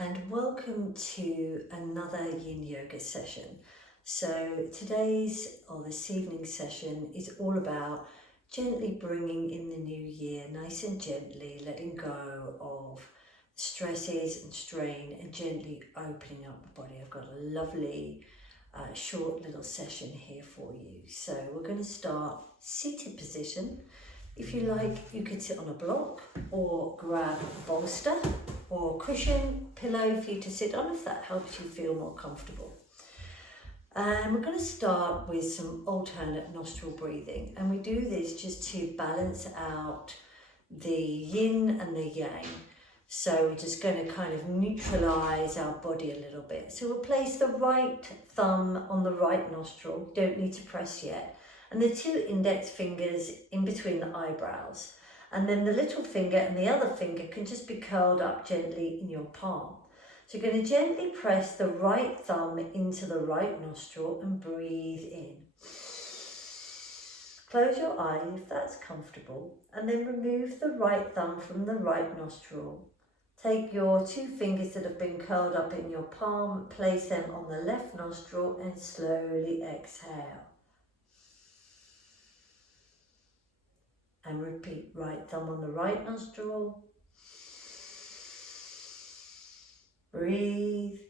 and welcome to another Yin Yoga session. So this evening's session is all about gently bringing in the new year, nice and gently letting go of stresses and strain and gently opening up the body. I've got a lovely short little session here for you. So we're going to start seated position. If you like, you could sit on a block or grab a bolster or cushion, pillow for you to sit on if that helps you feel more comfortable. And we're going to start with some alternate nostril breathing, and we do this just to balance out the yin and the yang. So we're just going to kind of neutralize our body a little bit. So we'll place the right thumb on the right nostril, you don't need to press yet, and the two index fingers in between the eyebrows. And then the little finger and the other finger can just be curled up gently in your palm. So you're going to gently press the right thumb into the right nostril and breathe in. Close your eyes if that's comfortable, and then remove the right thumb from the right nostril. Take your two fingers that have been curled up in your palm, place them on the left nostril and slowly exhale. And repeat, right thumb on the right nostril. Breathe.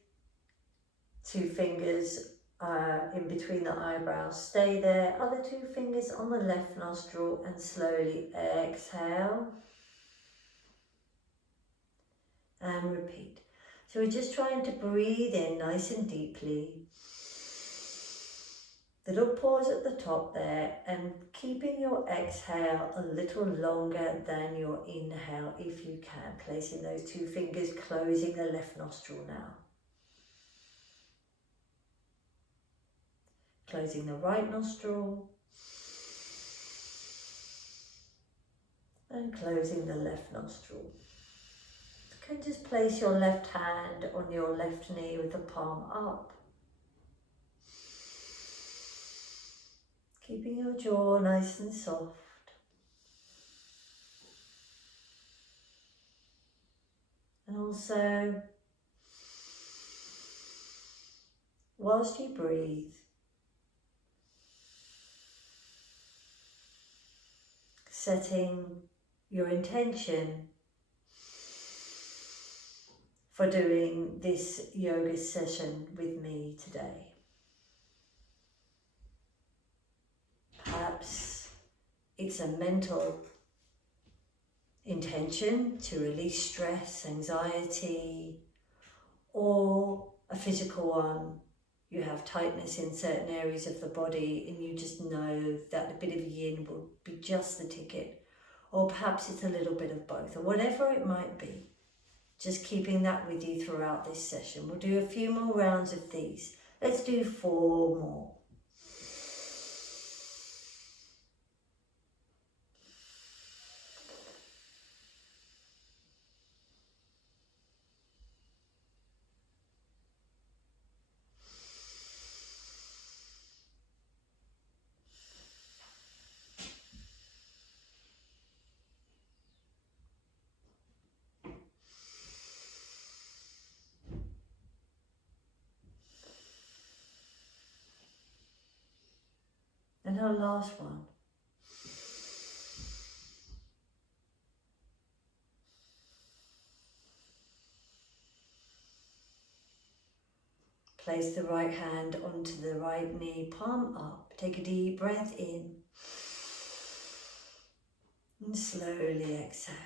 Two fingers in between the eyebrows, stay there. Other two fingers on the left nostril and slowly exhale. And repeat. So we're just trying to breathe in nice and deeply. Little pause at the top there, and keeping your exhale a little longer than your inhale if you can. Placing those two fingers, closing the left nostril now. Closing the right nostril. And closing the left nostril. You can just place your left hand on your left knee with the palm up. Keeping your jaw nice and soft. And also, whilst you breathe, setting your intention for doing this yoga session with me today. Perhaps it's a mental intention to release stress, anxiety, or a physical one. You have tightness in certain areas of the body and you just know that a bit of yin will be just the ticket. Or perhaps it's a little bit of both, or whatever it might be. Just keeping that with you throughout this session. We'll do a few more rounds of these. Let's do 4 more. And our last one. Place the right hand onto the right knee, palm up. Take a deep breath in. And slowly exhale.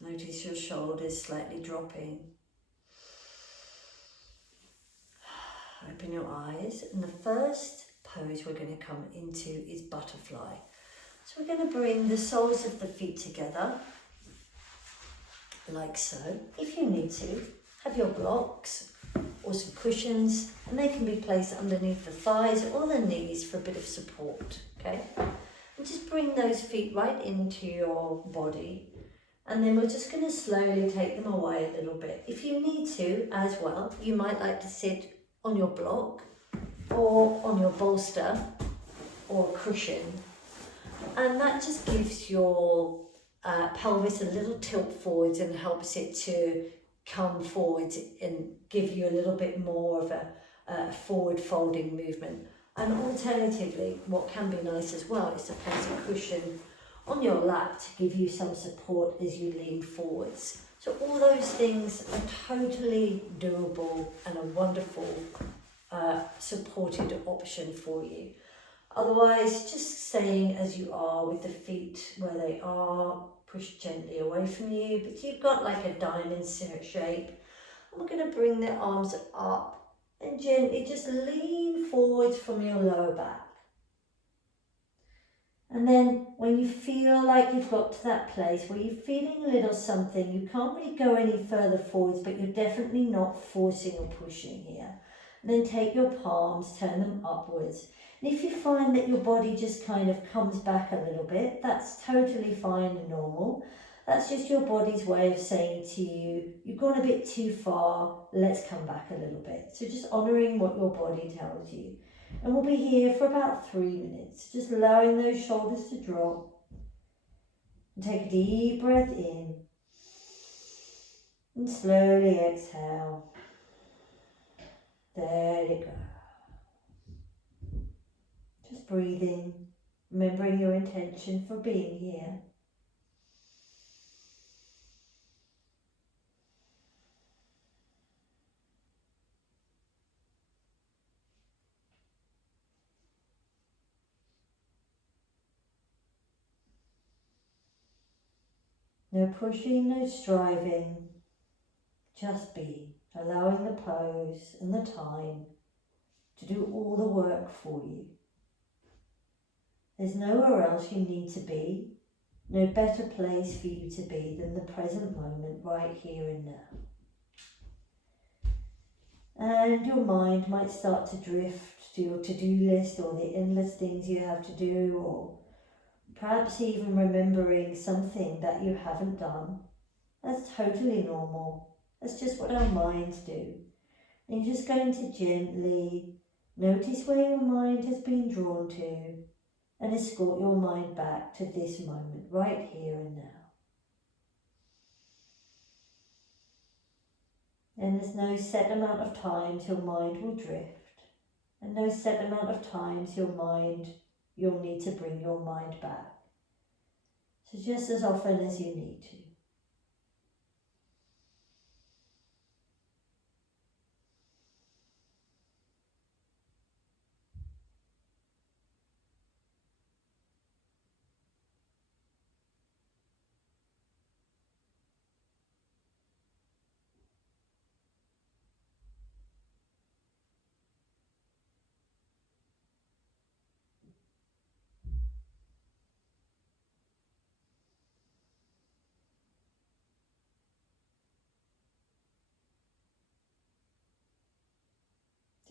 Notice your shoulders slightly dropping. Open your eyes, and the first pose we're going to come into is butterfly. So we're going to bring the soles of the feet together, like so. If you need to, have your blocks or some cushions, and they can be placed underneath the thighs or the knees for a bit of support, okay? And just bring those feet right into your body, and then we're just going to slowly take them away a little bit. If you need to as well, you might like to sit on your block or on your bolster or cushion, and that just gives your pelvis a little tilt forwards and helps it to come forward and give you a little bit more of a forward folding movement. And alternatively, what can be nice as well is to place a cushion on your lap to give you some support as you lean forwards. So all those things are totally doable and a wonderful supported option for you. Otherwise, just staying as you are with the feet where they are, push gently away from you, but you've got like a diamond shape. And we're going to bring the arms up and gently just lean forwards from your lower back. And then when you feel like you've got to that place where you're feeling a little something, you can't really go any further forwards, but you're definitely not forcing or pushing here. And then take your palms, turn them upwards. And if you find that your body just kind of comes back a little bit, that's totally fine and normal. That's just your body's way of saying to you, you've gone a bit too far, let's come back a little bit. So just honouring what your body tells you. And we'll be here for about 3 minutes, just allowing those shoulders to drop. And take a deep breath in. And slowly exhale. There you go. Just breathing, remembering your intention for being here. No pushing, no striving, just be, allowing the pose and the time to do all the work for you. There's nowhere else you need to be, no better place for you to be than the present moment right here and now. And your mind might start to drift to your to-do list or the endless things you have to do, or perhaps even remembering something that you haven't done. That's totally normal. That's just what our minds do. And you're just going to gently notice where your mind has been drawn to and escort your mind back to this moment, right here and now. And there's no set amount of times your mind will drift, and no set amount of times you'll need to bring your mind back. So just as often as you need to.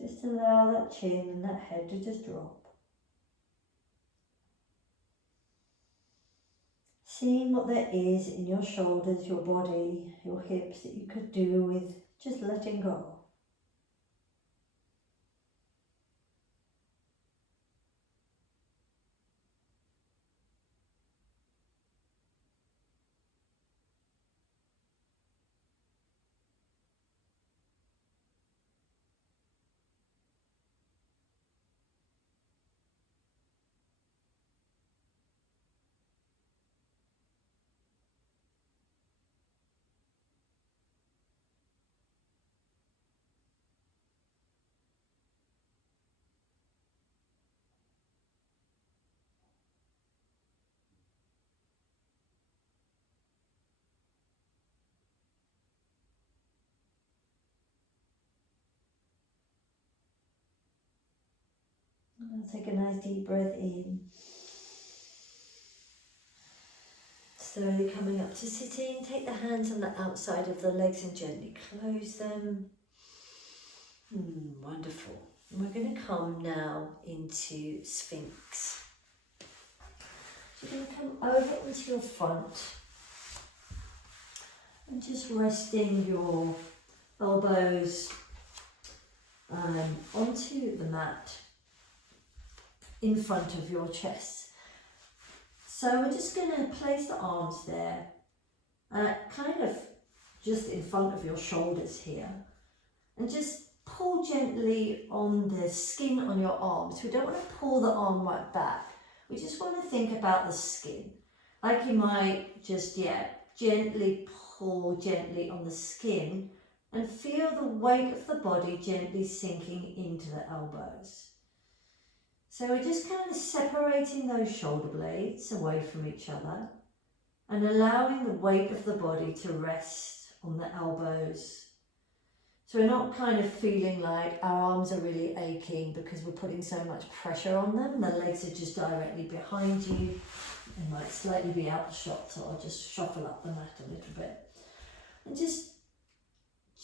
Just allow that chin and that head to just drop. Seeing what there is in your shoulders, your body, your hips that you could do with just letting go. And take a nice deep breath in. Slowly coming up to sitting, take the hands on the outside of the legs and gently close them. Wonderful. And we're going to come now into Sphinx. So you're going to come over into your front and just resting your elbows onto the mat in front of your chest. So we're just going to place the arms there, kind of just in front of your shoulders here, and just pull gently on the skin on your arms. We don't want to pull the arm right back. We just want to think about the skin. Like you might just, gently pull gently on the skin and feel the weight of the body gently sinking into the elbows. So we're just kind of separating those shoulder blades away from each other and allowing the weight of the body to rest on the elbows. So we're not kind of feeling like our arms are really aching because we're putting so much pressure on them. The legs are just directly behind you and might slightly be out of shot, so I'll just shuffle up the mat a little bit. And just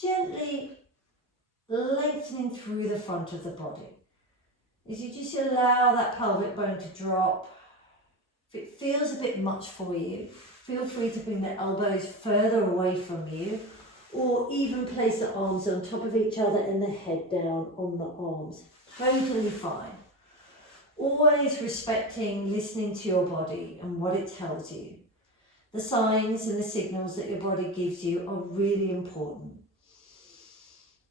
gently lengthening through the front of the body. As you just allow that pelvic bone to drop. If it feels a bit much for you, feel free to bring the elbows further away from you, or even place the arms on top of each other and the head down on the arms. Totally fine. Always respecting, listening to your body and what it tells you. The signs and the signals that your body gives you are really important.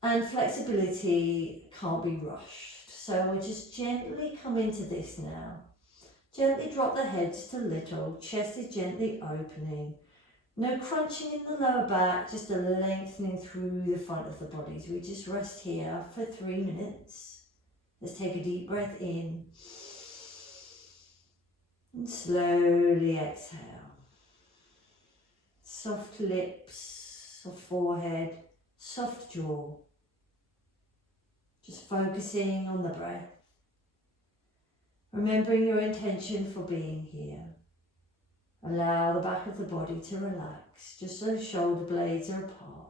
And flexibility can't be rushed. So we'll just gently come into this now. Gently drop the head just a little, chest is gently opening. No crunching in the lower back, just a lengthening through the front of the body. So we just rest here for 3 minutes. Let's take a deep breath in. And slowly exhale. Soft lips, soft forehead, soft jaw. Just focusing on the breath. Remembering your intention for being here. Allow the back of the body to relax, just so shoulder blades are apart.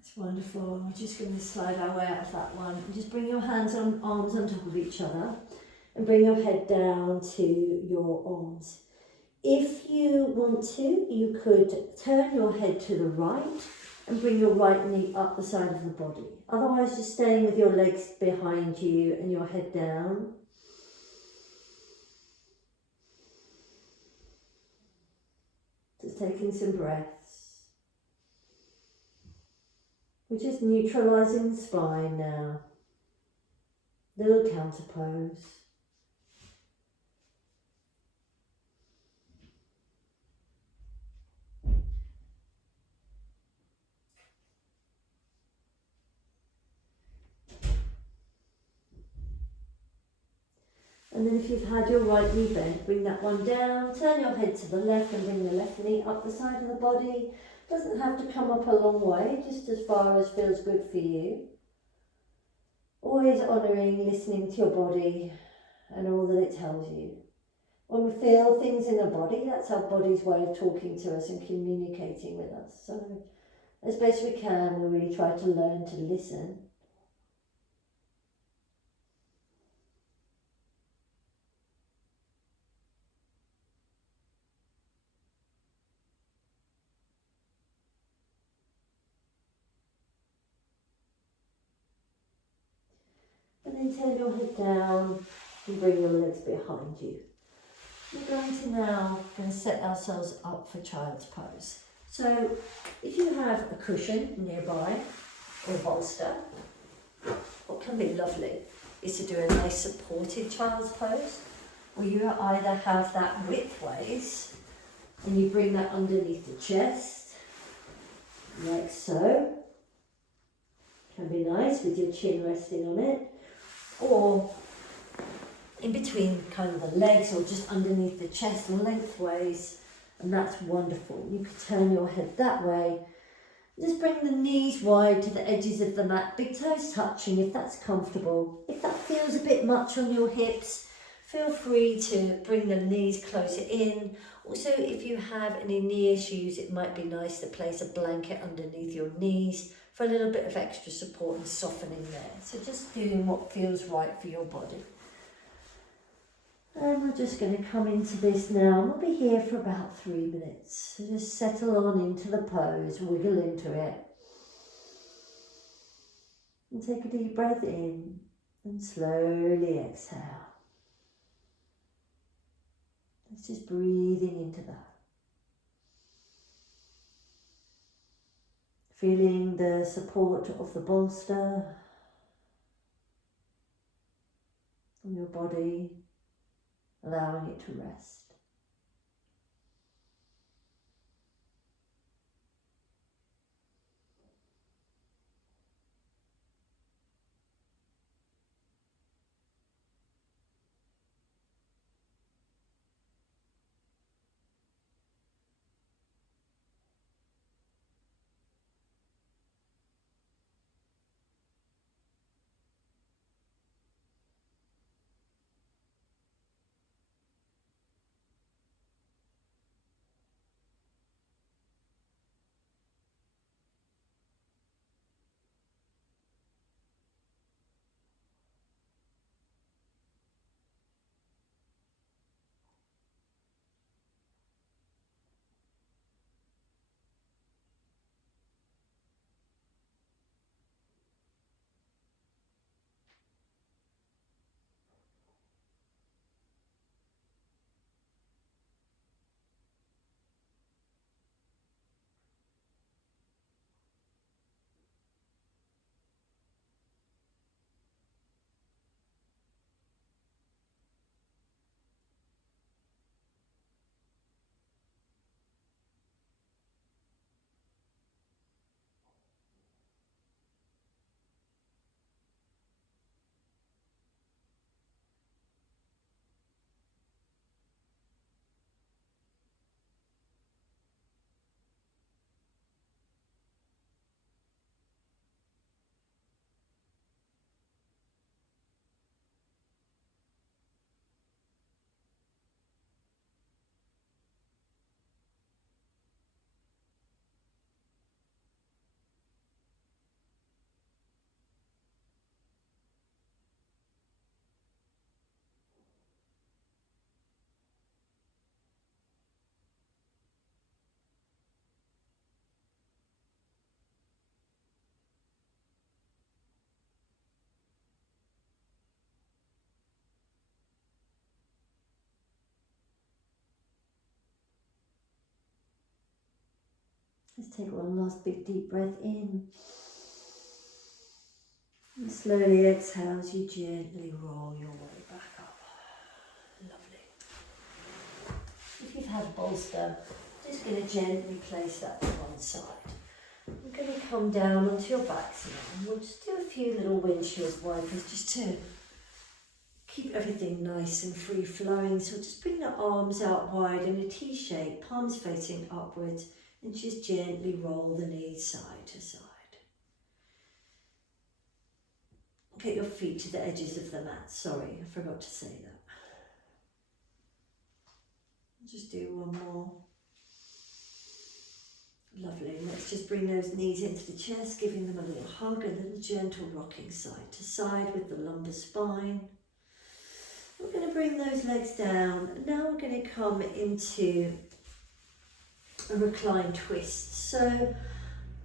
That's wonderful. We're just going to slide our way out of that one. And just bring your arms on top of each other and bring your head down to your arms. If you want to, you could turn your head to the right and bring your right knee up the side of the body. Otherwise, just staying with your legs behind you and your head down. Just taking some breaths. We're just neutralising the spine now. Little counter pose. And then if you've had your right knee bent, bring that one down, turn your head to the left and bring the left knee up the side of the body. Doesn't have to come up a long way, just as far as feels good for you. Always honouring, listening to your body and all that it tells you. When we feel things in our body, that's our body's way of talking to us and communicating with us. So as best we can, we really try to learn to listen. And then turn your head down and bring your legs behind you. We're going to set ourselves up for child's pose. So if you have a cushion nearby or a bolster, what can be lovely is to do a nice supported child's pose, where you either have that widthways and you bring that underneath the chest, like so. Can be nice with your chin resting on it, or in between kind of the legs or just underneath the chest and lengthways, and that's wonderful. You could turn your head that way. Just bring the knees wide to the edges of the mat, big toes touching if that's comfortable. If that feels a bit much on your hips, feel free to bring the knees closer in. Also, if you have any knee issues, it might be nice to place a blanket underneath your knees for a little bit of extra support and softening there. So just doing what feels right for your body. And we're just going to come into this now. We'll be here for about 3 minutes. So just settle on into the pose, wiggle into it. And take a deep breath in and slowly exhale. It's just breathing into that. Feeling the support of the bolster on your body, allowing it to rest. Let's take one last big deep breath in. And slowly exhale as you gently roll your way back up. Lovely. If you've had a bolster, I'm just going to gently place that to one side. I'm going to come down onto your backs now, and we'll just do a few little windshield wipers just to keep everything nice and free flowing. So just bring the arms out wide in a T shape, palms facing upwards, and just gently roll the knees side to side. Get your feet to the edges of the mat. Sorry, I forgot to say that. Just do one more. Lovely. Let's just bring those knees into the chest, giving them a little hug, a little gentle rocking side to side with the lumbar spine. We're going to bring those legs down, and now we're going to come into a reclined twist. So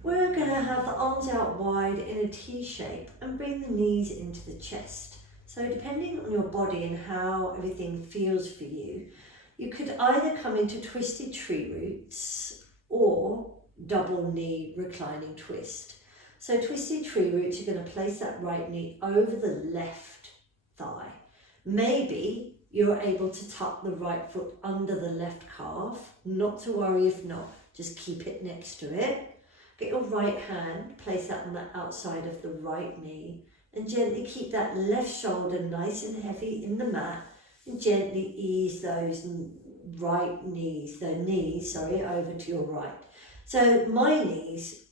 we're going to have the arms out wide in a T shape and bring the knees into the chest. So depending on your body and how everything feels for you, you could either come into twisted tree roots or double knee reclining twist. So twisted tree roots, you're going to place that right knee over the left thigh. Maybe you're able to tuck the right foot under the left calf. Not to worry if not, just keep it next to it. Get your right hand, place that on the outside of the right knee, and gently keep that left shoulder nice and heavy in the mat, and gently ease those knees over to your right. So my knees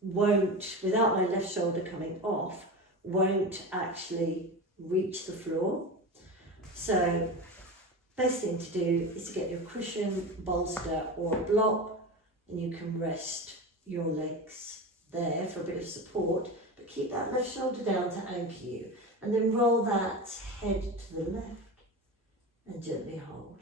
won't, without my left shoulder coming off, won't actually reach the floor. So best thing to do is to get your cushion, bolster or a block, and you can rest your legs there for a bit of support, but keep that left shoulder down to anchor you, and then roll that head to the left and gently hold.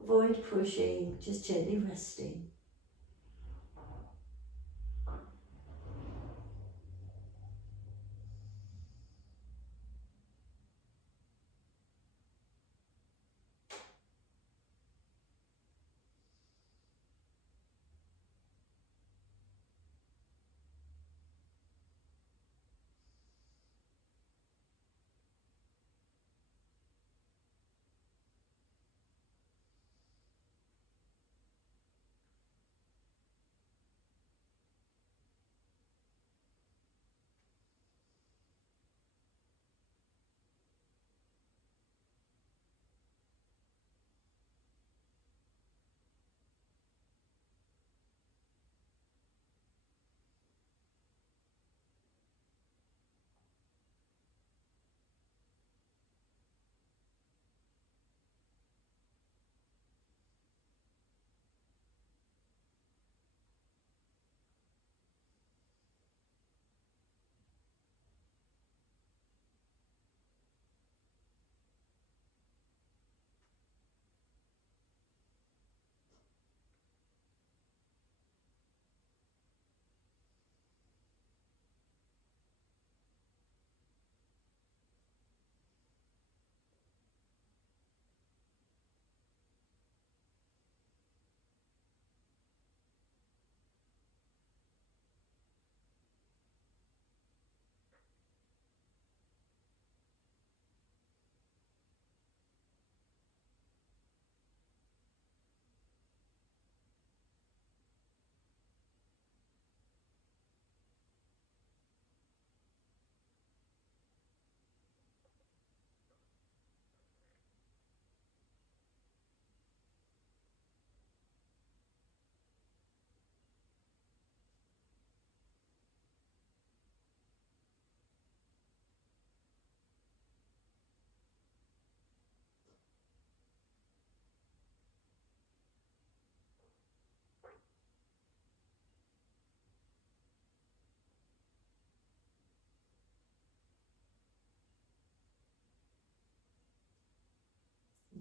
Avoid pushing, just gently resting.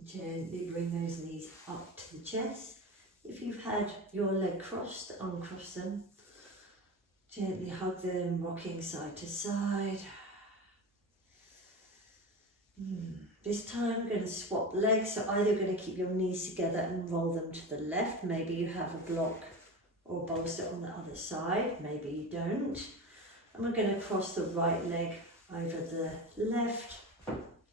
Gently bring those knees up to the chest. If you've had your leg crossed, uncross them. Gently hug them, rocking side to side. This time we're going to swap legs, so either going to keep your knees together and roll them to the left. Maybe you have a block or bolster on the other side, maybe you don't. And we're going to cross the right leg over the left.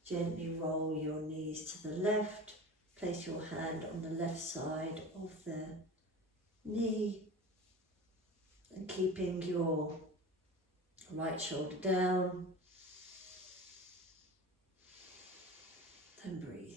Gently roll your knees to the left. Place your hand on the left side of the knee, and keeping your right shoulder down. and breathe.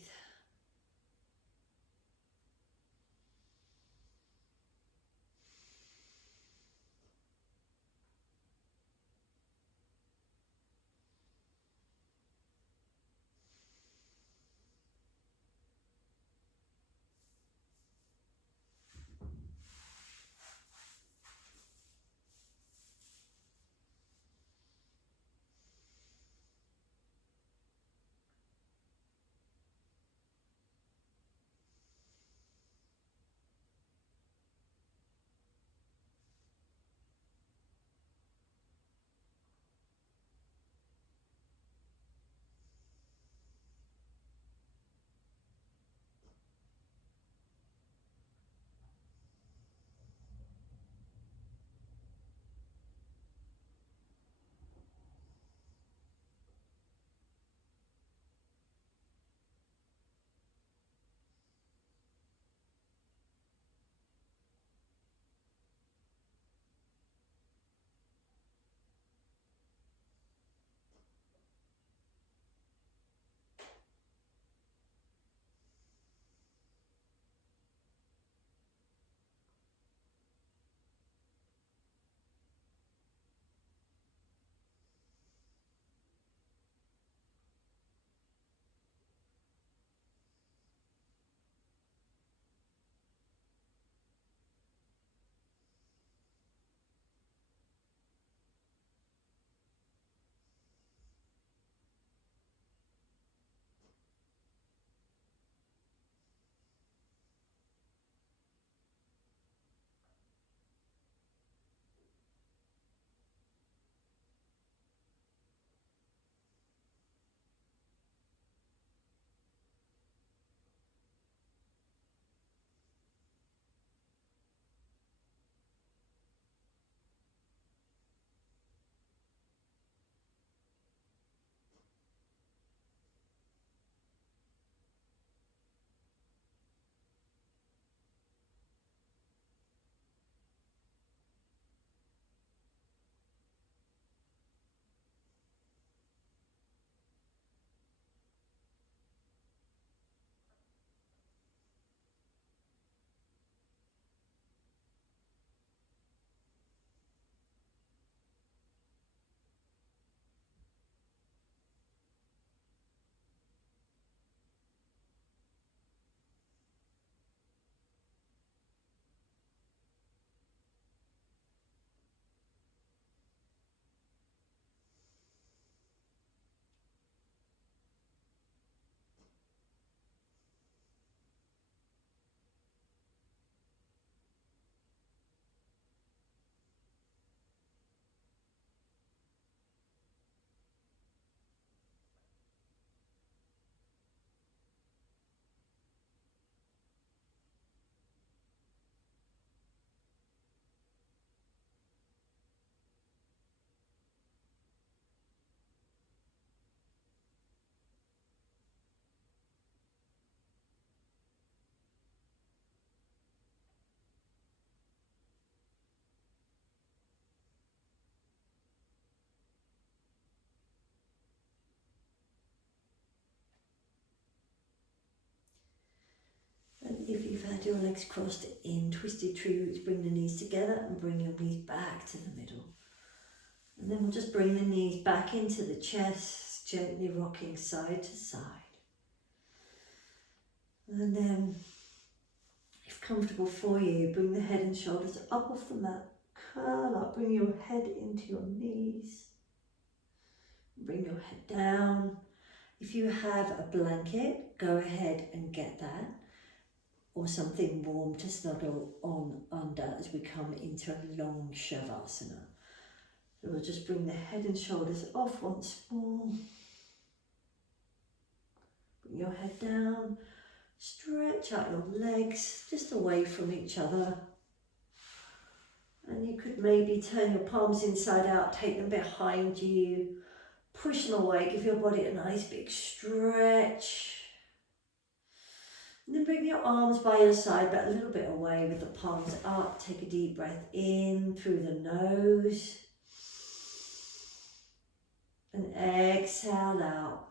And if you've had your legs crossed in twisted tree roots, bring the knees together and bring your knees back to the middle. And then we'll just bring the knees back into the chest, gently rocking side to side. And then, if comfortable for you, bring the head and shoulders up off the mat, curl up, bring your head into your knees, bring your head down. If you have a blanket, go ahead and get that, or something warm to snuggle on under as we come into a long Shavasana. So we'll just bring the head and shoulders off once more. Bring your head down, stretch out your legs just away from each other. And you could maybe turn your palms inside out, take them behind you, push them away, give your body a nice big stretch. And then bring your arms by your side, but a little bit away with the palms up. Take a deep breath in through the nose. And exhale out.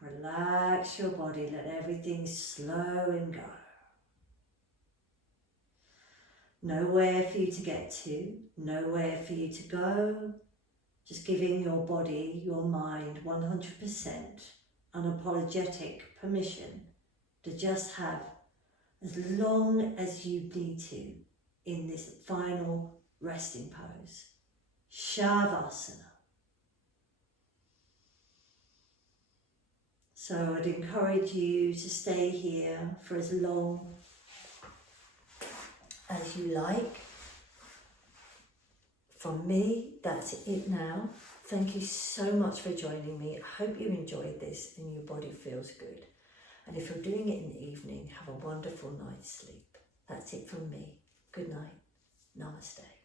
Relax your body, let everything slow and go. Nowhere for you to get to, nowhere for you to go. Just giving your body, your mind 100% unapologetic permission to just have as long as you need to in this final resting pose. Shavasana. So I'd encourage you to stay here for as long as you like. From me, that's it now. Thank you so much for joining me. I hope you enjoyed this and your body feels good. And if you're doing it in the evening, have a wonderful night's sleep. That's it from me. Good night. Namaste.